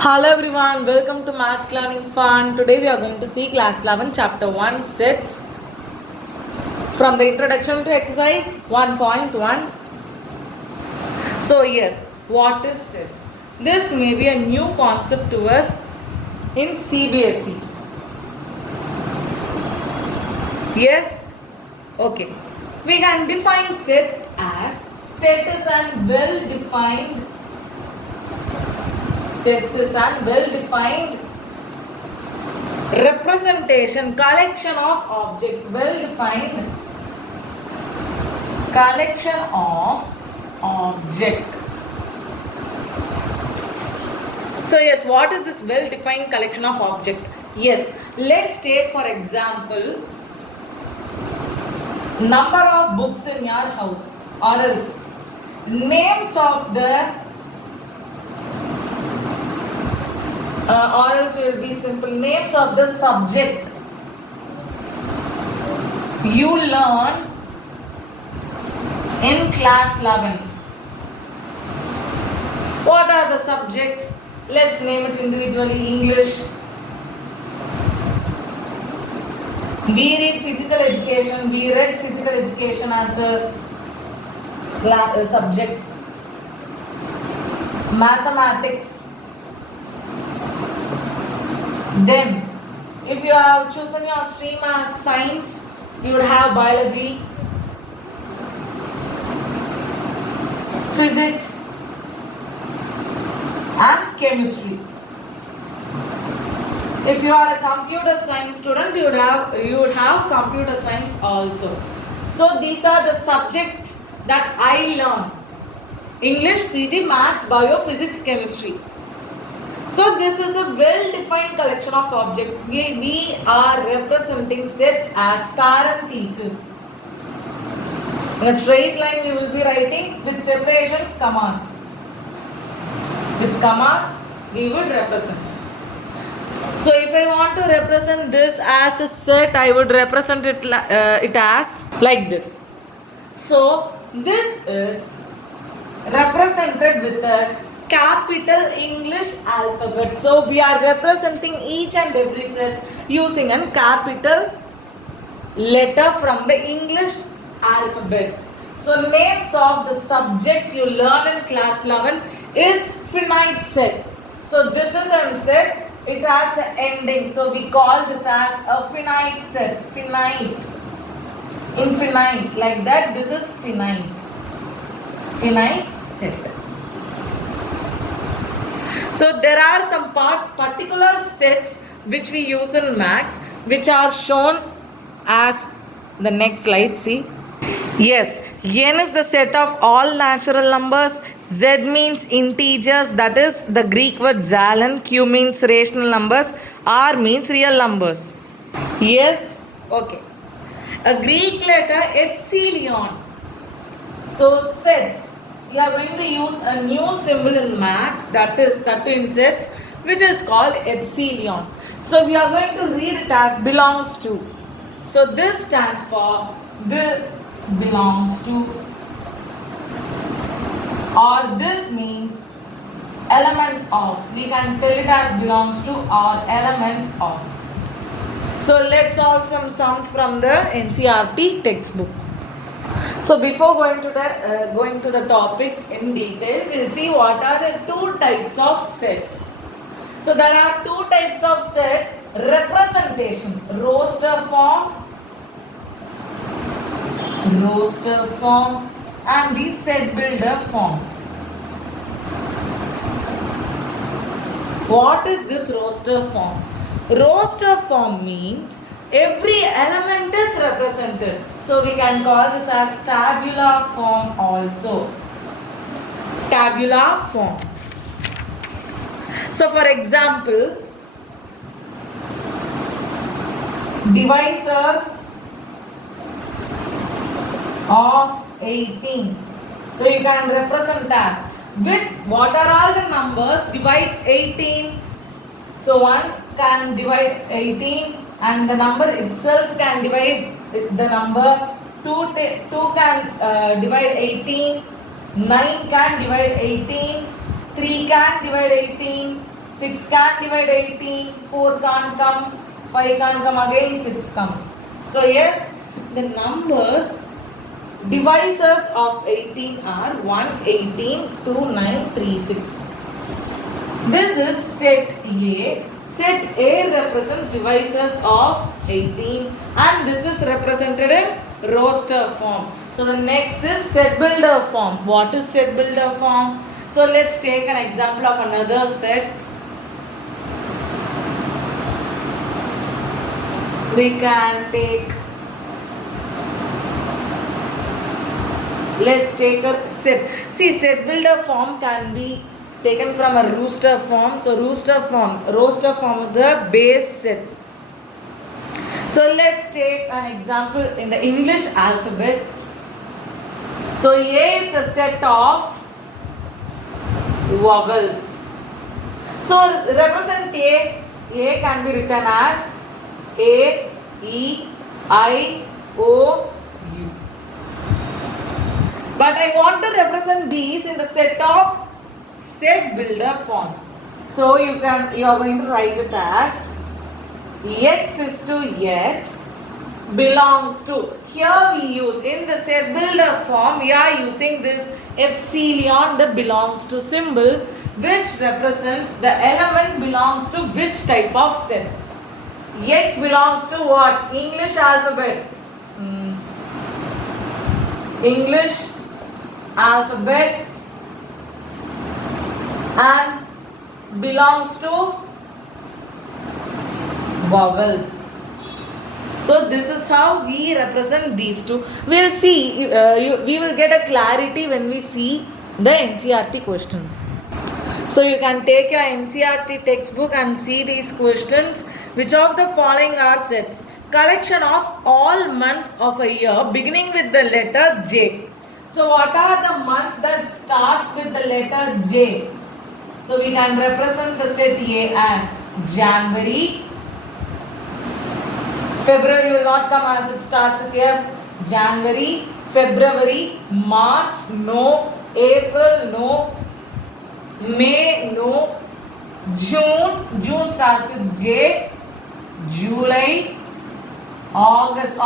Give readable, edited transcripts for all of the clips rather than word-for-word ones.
Hello everyone, welcome to Maths Learning Fun. Today we are going to see class 11 chapter 1 sets from the introduction to exercise 1.1. So yes, what is sets? This may be a new concept to us in CBSE. Yes? Okay. We can define set as set is a well-defined representation, collection of object, well-defined collection of object. So yes, what is this well-defined collection of object? Yes, let's take for example number of books in your house, or else names of the or else will be simple names of the subject you learn in class 11. What are the subjects? Let's name it individually. English. We read physical education. We read physical education as a subject. Mathematics. Then, if you have chosen your stream as science, you would have biology, physics, and chemistry. If you are a computer science student, you would have computer science also. So these are the subjects that I learn: English, PT, Maths, Bio, Physics, Chemistry. So this is a well-defined collection of objects. We are representing sets as parentheses. In a straight line we will be writing with separation commas. With commas we would represent. So if I want to represent this as a set, I would represent it as like this. So this is represented with a capital English alphabet. So we are representing each and every set using a capital letter from the English alphabet. So names of the subject you learn in class 11 is finite set. So this is a set, it has an ending. So we call this as a finite set. Finite. Infinite. Like that, this is finite. Finite set. So there are some particular sets which we use in maths, which are shown as the next slide. See, yes, n is the set of all natural numbers. Z means integers, that is the Greek word zalon. Q means rational numbers. R means real numbers. Yes, okay. A Greek letter epsilon. So sets. We are going to use a new symbol in maths, that is in sets, which is called epsilon. So we are going to read it as belongs to. So this stands for this belongs to, or this means element of. We can tell it as belongs to or element of. So let's solve some sums from the NCERT textbook. So before going to the topic in detail, we'll see what are the two types of sets. So there are two types of set: representation, roster form, and the set builder form. What is this roster form? Roster form means every element is represented. So we can call this as tabular form also. Tabular form. So for example, divisors of 18. So you can represent as with what are all the numbers divides 18. So 1 can divide 18 and the number itself can divide the number. 2 can divide 18. 9 can divide 18. 3 can divide 18. 6 can't divide 18, 4 can't come, 5 can't come, again 6 comes. So yes, the numbers divisors of 18 are 1, 18, 2, 9, 3, 6. This is set A. Set A represents divisors of 18 and this is represented in roster form. So the next is set builder form. What is set builder form? So let's take an example of another set. We can take, let's take a set. See, set builder form can be taken from a roster form. So roster form is the base set. So let's take an example in the English alphabets. So A is a set of vowels. So represent A can be written as A, E, I, O, U. But I want to represent these in the set builder form. So you are going to write it as X is to X belongs to. Here we use in the set builder form, we are using this epsilon, the belongs to symbol, which represents the element belongs to which type of set. X belongs to what? English alphabet. English alphabet and belongs to vowels. So this is how we represent these two. We'll see, we will get a clarity when we see the NCERT questions. So you can take your NCERT textbook and see these questions. Which of the following are sets? Collection of all months of a year beginning with the letter J. So what are the months that starts with the letter J? So we can represent the set A as January. February will not come as it starts with F. January, February, March, no. April, no. May, no. June starts with J. July, August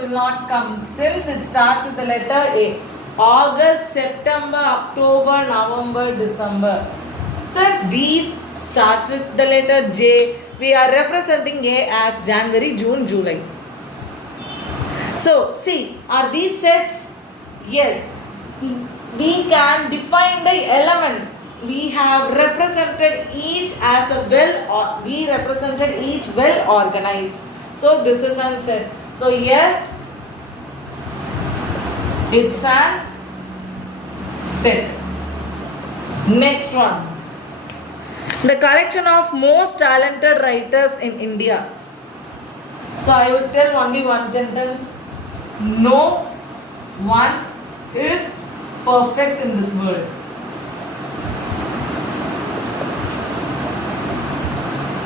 will not come since it starts with the letter A. August, September, October, November, December. Since these starts with the letter J, we are representing A as January, June, July. So see, are these sets? Yes. We can define the elements. We have represented each as a we represented each well organized. So this is an set. So yes, it's an set. Next one. The collection of most talented writers in India. So I will tell only one sentence. No one is perfect in this world.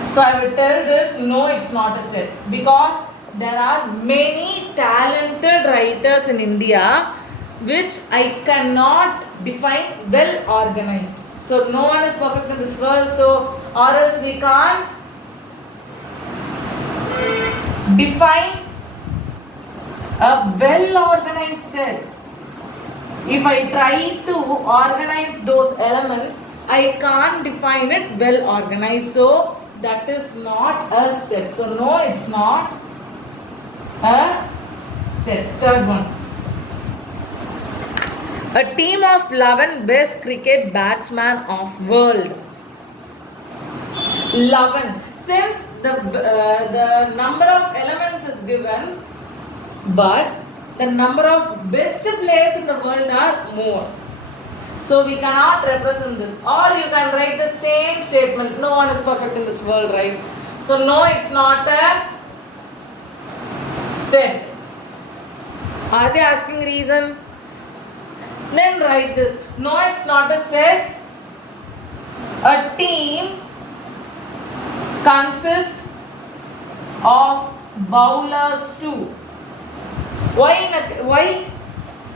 So I will tell this, no, it's not a set, because there are many talented writers in India which I cannot define well organized. So no one is perfect in this world, so or else we can't define a well organized set. If I try to organize those elements, I can't define it well organized. So that is not a set. So no, it's not a set. Third one. A team of 11 best cricket batsmen of world. 11. Since the number of elements is given, but the number of best players in the world are more. So we cannot represent this. Or you can write the same statement. No one is perfect in this world, right? So no, it's not a set. Are they asking reason? Then write this. No, it's not a set. A team consists of bowlers too. Why?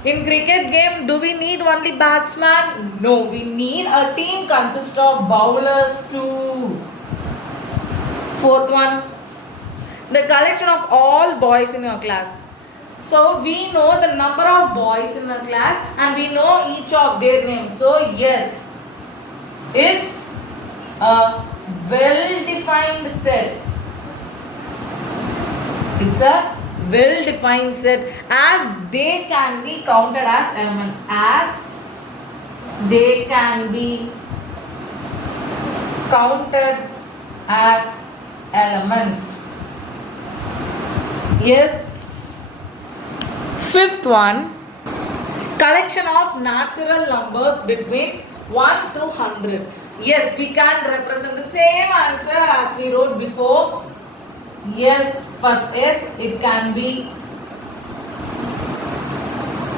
In cricket game, do we need only batsman? No, we need a team consists of bowlers too. Fourth one, the collection of all boys in your class. So we know the number of boys in a class and we know each of their names. So yes, it's a well-defined set. It's a well-defined set as they can be counted as elements. As they can be counted as elements. Yes. Fifth one, collection of natural numbers between 1 to 100. Yes, we can represent the same answer as we wrote before. Yes, first is it can be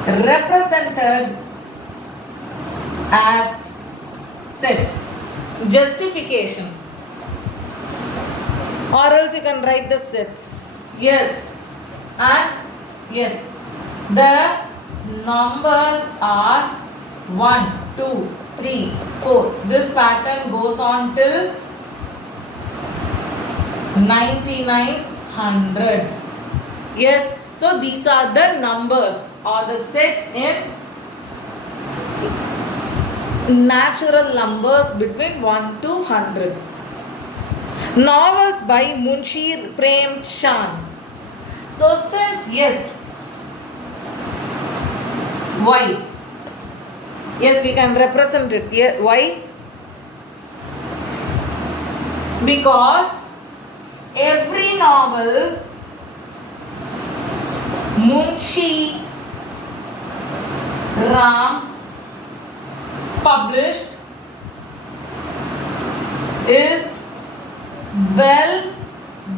represented as sets. Justification. Or else you can write the sets. Yes, and yes, the numbers are 1, 2, 3, 4. This pattern goes on till 9900. Yes, so these are the numbers or the sets in natural numbers between 1 to 100. Novels by Munshi Premchand. So since yes, why? Yes, we can represent it. Yeah, why? Because every novel Munshi Ram published is well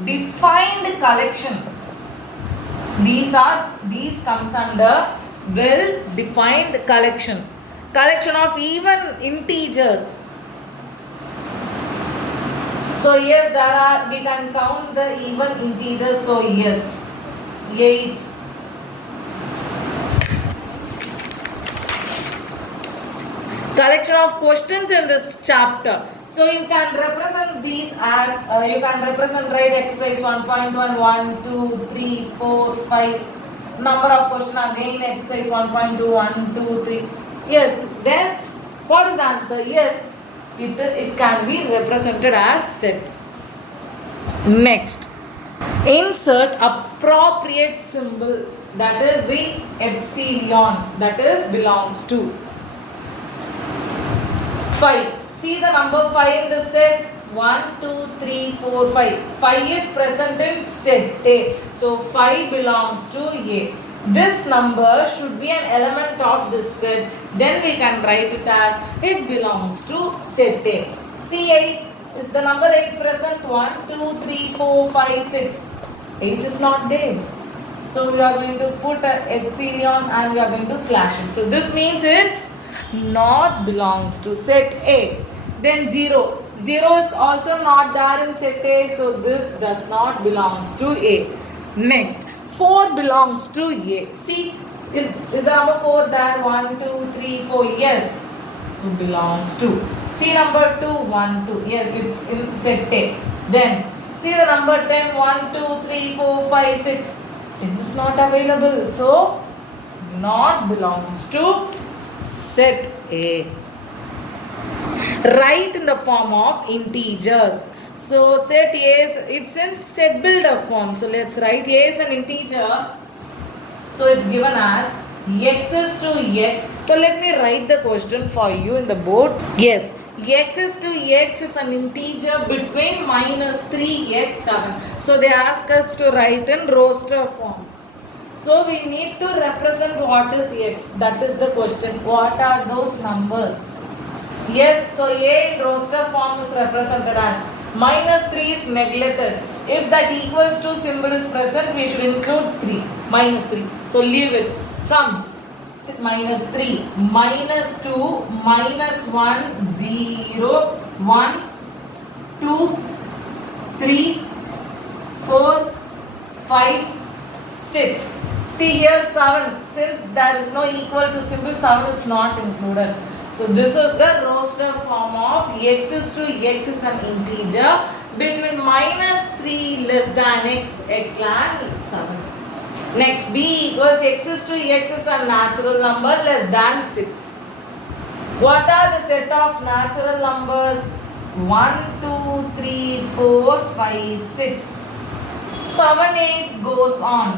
defined collection. These comes under well defined collection of even integers. So yes, we can count the even integers. So yes, 8. Collection of questions in this chapter. So you can represent these as, you can represent, right, exercise 1.1, 1, 2, 3, 4, 5. Number of questions again, exercise 1.2, 1, 2, 3. Yes, then what is the answer? Yes, it can be represented as sets. Next, insert appropriate symbol, that is the epsilon, that is belongs to 5. See the number 5 in the set. 1, 2, 3, 4, 5. 5 is present in set A. So 5 belongs to A. This number should be an element of this set. Then we can write it as it belongs to set A. See 8. Is the number 8 present? 1, 2, 3, 4, 5, 6. 8 is not there. So we are going to put an epsilon and we are going to slash it. So this means it's not belongs to set A. Then 0. 0 is also not there in set A. So this does not belongs to A. Next, 4 belongs to A. See, is the number 4 there? 1, 2, 3, 4. Yes. So belongs to. See number 2, 1, 2. Yes, it's in set A. Then see the number 10, 1, 2, 3, 4, 5, 6. 10 is not available. So not belongs to set A. Write in the form of integers. So set A is, it's in set builder form. So let's write A is an integer. So it's given as x is to x. So let me write the question for you in the board. Yes, x is to x is an integer between -3x 7. So they ask us to write in roster form. So we need to represent what is x. That is the question. What are those numbers? Yes, so A in roster form is represented as -3 is neglected. If that equals to symbol is present, we should include 3. -3. So leave it. Come. -3. -2. -1. 0. 1. 2. 3. 4. 5. 6. See here 7. since there is no equal to symbol, 7 is not included. So this is the roster form of x is to x is an integer between -3 less than x than 7. Next, b equals x is to x is a natural number less than 6. What are the set of natural numbers? 1, 2, 3, 4, 5, 6. 7, 8 goes on.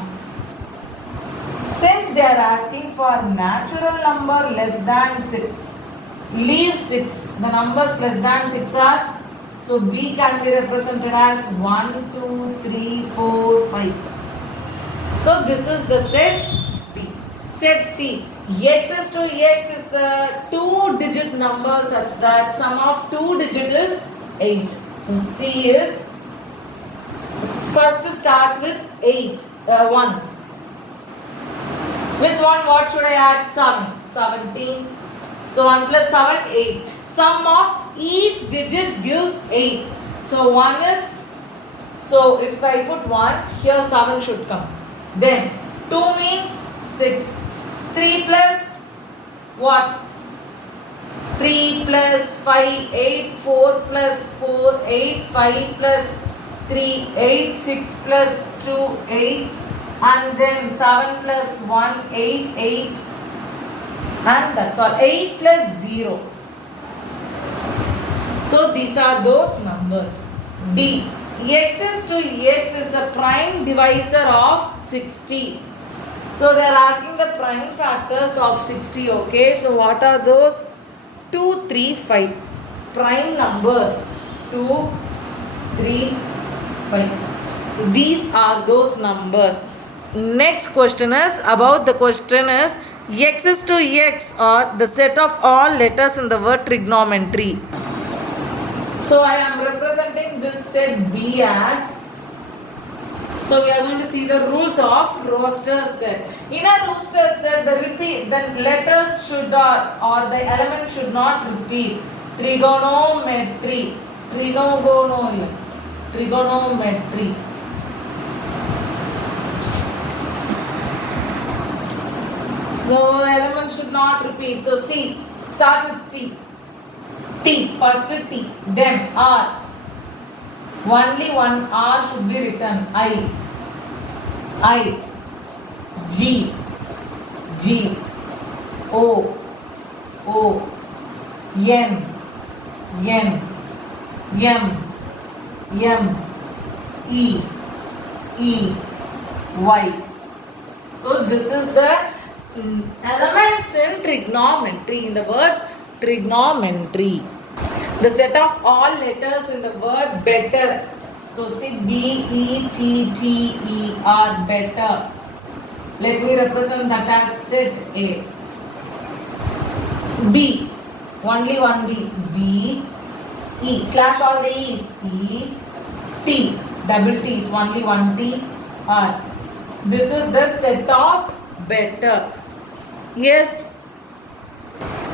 Since they are asking for natural number less than 6, leave 6. The numbers less than 6 are, so b can be represented as 1, 2, 3, 4, 5. So this is the set B. Set C. X is to x is a 2-digit number such that sum of 2 digits is 8. So C is, first to start with 8, 1. With 1 what should I add? 7, 17. So 1 plus 7, 8. Sum of each digit gives 8. So 1 is, so if I put 1, here 7 should come. Then 2 means 6. 3 plus what? 3 plus 5, 8, 4 plus 4, 8, 5 plus 3, 8, 6 plus 2, 8, and then 7 plus 1, 8, 8, and that's all. 8 plus 0. So these are those numbers. D. X is to x is a prime divisor of 60. So they are asking the prime factors of 60. Okay, so what are those? 2, 3, 5. Prime numbers 2, 3, 5. These are those numbers. Next question is about the question is x is to x or the set of all letters in the word trigonometry. So I am representing this set B as, so we are going to see the rules of roster set. In a roster set, the letters should not, or the element should not repeat. Trigonometry, trigonometry. So element should not repeat. So C, start with T. T, first T, then R. Only one R should be written. I, G, O, N, M, E, Y. So this is the elements in trigonometry, in the word trigonometry. The set of all letters in the word better. So see B-E-T-T-E-R, better. Let me represent that as set A. B, only one B. B, E, slash all the E's. E, T, double T's, only one T, R. This is the set of better. Yes.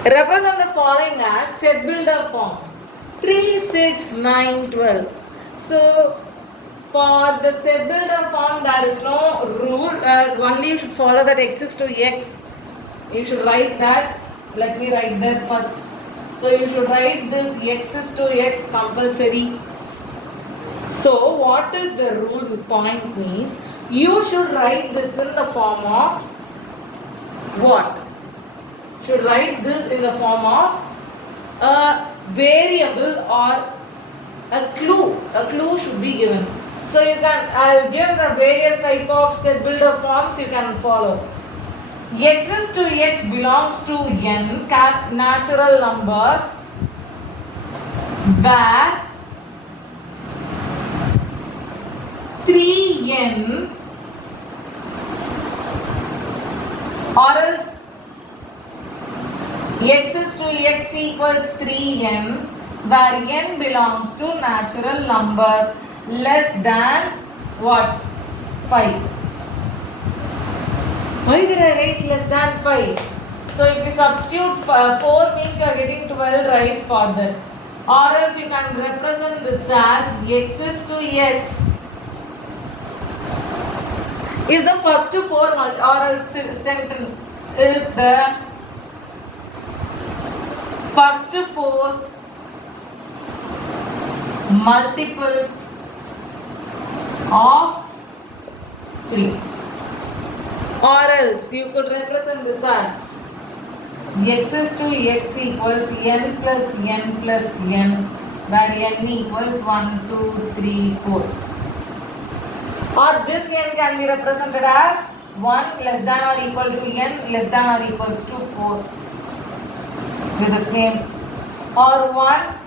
Represent the following as set builder form. 3, 6, 9, 12. So, for the set builder form, there is no rule. Only you should follow that x is to x. You should write that. Let me write that first. So, you should write this x is to x compulsory. So, what is the rule point means? You should write this in the form of what? Should write this in the form of a variable or a clue. A clue should be given. So you can, I'll give the various type of set builder forms you can follow. X is to x belongs to n natural numbers where 3n or else x is to x equals 3n where n belongs to natural numbers less than what? 5. Why did I write less than 5? So if you substitute 4 means you are getting 12 right further. Or else you can represent this as x is to x is the first four oral sentence is the first four multiples of 3, or else you could represent this as x is to x equals n plus n plus n, where n equals 1, 2, 3, 4. Or this n can be represented as 1 less than or equal to n less than or equals to 4 with the same, or 1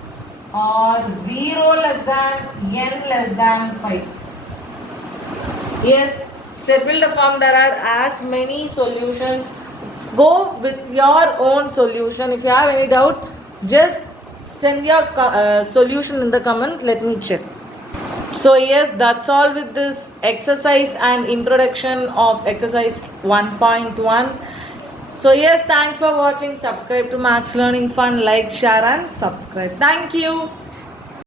or 0 less than n less than 5. Yes, settled form there are as many solutions. Go with your own solution. If you have any doubt, just send your solution in the comment. Let me check. So yes, that's all with this exercise and introduction of exercise 1.1. So yes, thanks for watching. Subscribe to Maths Learning Fun. Like, share and subscribe. Thank you.